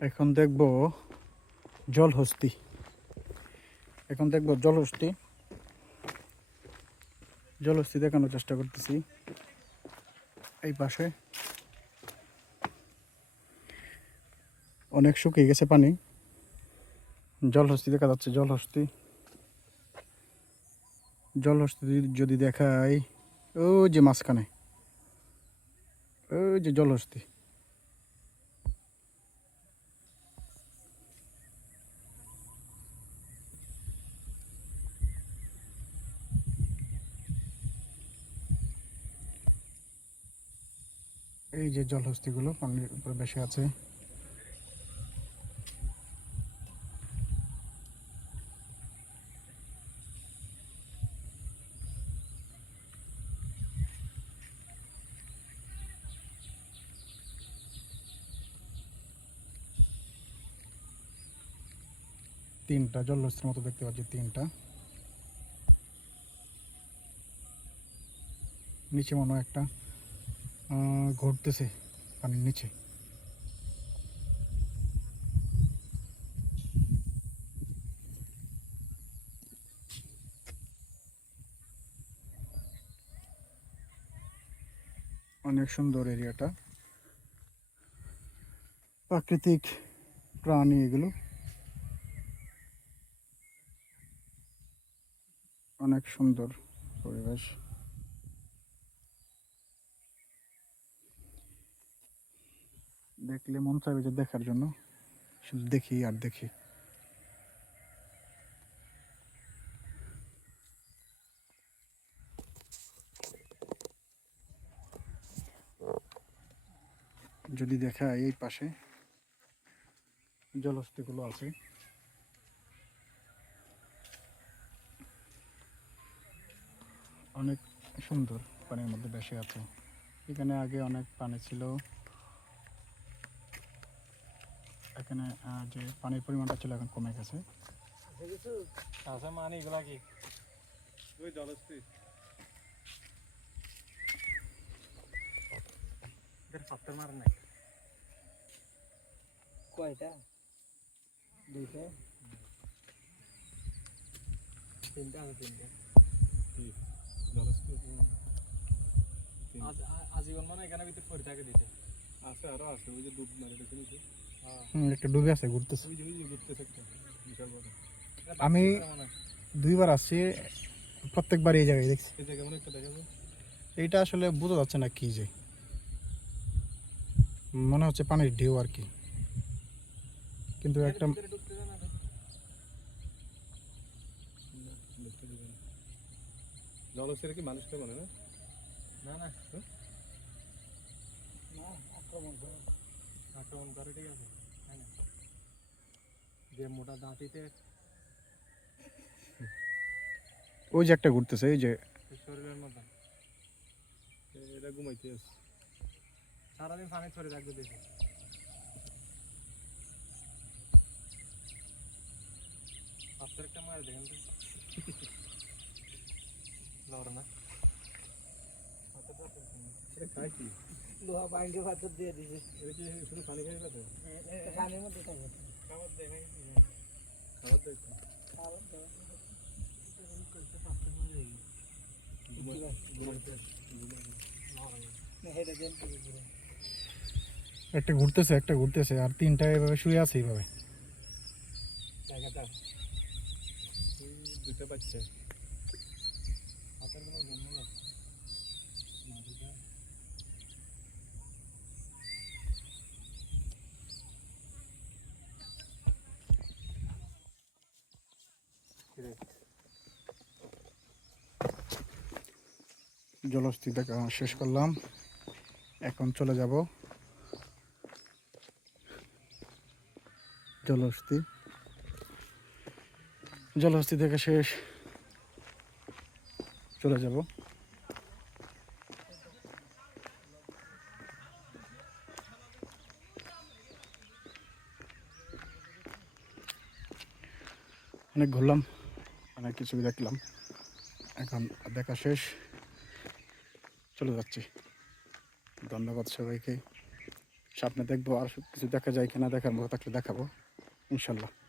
এখন দেখব জলহস্তি। এখন দেখব জলহস্তি। জলহস্তি দেখানোর চেষ্টা করতেছি এই পাশে। অনেক শুকিয়ে গেছে পানি। জলহস্তি দেখা যাচ্ছে, জলহস্তি। জলহস্তি যদি- যদি দেখাই ও যে মাঝখানে, ওই যে জলহস্তি। এই যে জলহস্তিগুলো পানির উপরে বেশি আছে। তিনটা, জলহস্তির মতো দেখতে পাচ্ছি তিনটা। নিচে মনে একটা। আহ, ঘুরতেছে পানির নিচে। অনেক সুন্দর এরিয়াটা। প্রাকৃতিক প্রাণী এগুলো। অনেক সুন্দর পরিবেশ। দেখলে মন চাইবে যে দেখার জন্য। শুধু দেখি আর দেখি। যদি দেখা এই পাশে জলহস্তিগুলো আছে। অনেক সুন্দর পানির মধ্যে বেশি আছে। এখানে আগে অনেক পানি ছিল। এখানে যে পানির পরিমাণটা ছিল এখন কমে গেছে। আচ্ছা মানে এগুলা কি? ওই জলস্থি। এদের পাত্তর মার নাই। কয়টা? দুইটা? তিনটা আছে তিনটা। জলস্থি? আজীবন মানে এখানে ভিতরে পড়ে থাকে দিতে আছে আরও আছে ওই যে ডুব মারে দেখে নিছি। একটা ডুবে আছে ঘুরতেছে। আমি- দুইবার আসছি প্রত্যেকবার এই জায়গায় দেখছি। এই জায়গা একটা দেখাবো এইটা আসলে বোঝা যাচ্ছে না কি যে। মনে হচ্ছে পানির ঢেউ আর কি। কিন্তু একটা। জলস্থির কি মানুষকে মানে না? না না আক্রমণ করে। আক্রমণ করে ঠিক আছে তাই না? যে মোটা দাঁতিতে ওই যে একটা ঘুরতেছে এই যে। শরীরের মতন এটা ঘুমাইতে আছে। সারাদিন পানি ছড়ে থাকবে দেখে আপনার একটা মার দেখেন তো। লড় না। এটা খাই কি? লোহা বাইন্ডে পাথর দিয়ে দিছে এটা কি শুধু পানি খেয়ে গেছে কানের মধ্যে থাকে খাবার দেখাই খাবার দেখতে খাবার দাবার ঘুমাইতে না হেডে দেন পুরো পুরো একটা ঘুরতেছে একটা ঘুরতেছে আর তিনটা এভাবে শুয়ে আছে এইভাবে জায়গাটা দুটো বাচ্চা হাতের কোনো জন্ম না মাটিটা কিরে জলস্থি দেখা শেষ করলাম। এখন চলে যাব জলহস্তি জলহস্তি থেকে শেষ। চলে যাব। অনেক ঘুরলাম, অনেক কিছু দেখলাম। এখন দেখা শেষ। চলে যাচ্ছি। ধন্যবাদ সবাইকে। সামনে দেখব আর কিছু দেখা যায় কিনা দেখার মতো থাকলে দেখাবো। ইনশাল্লাহ।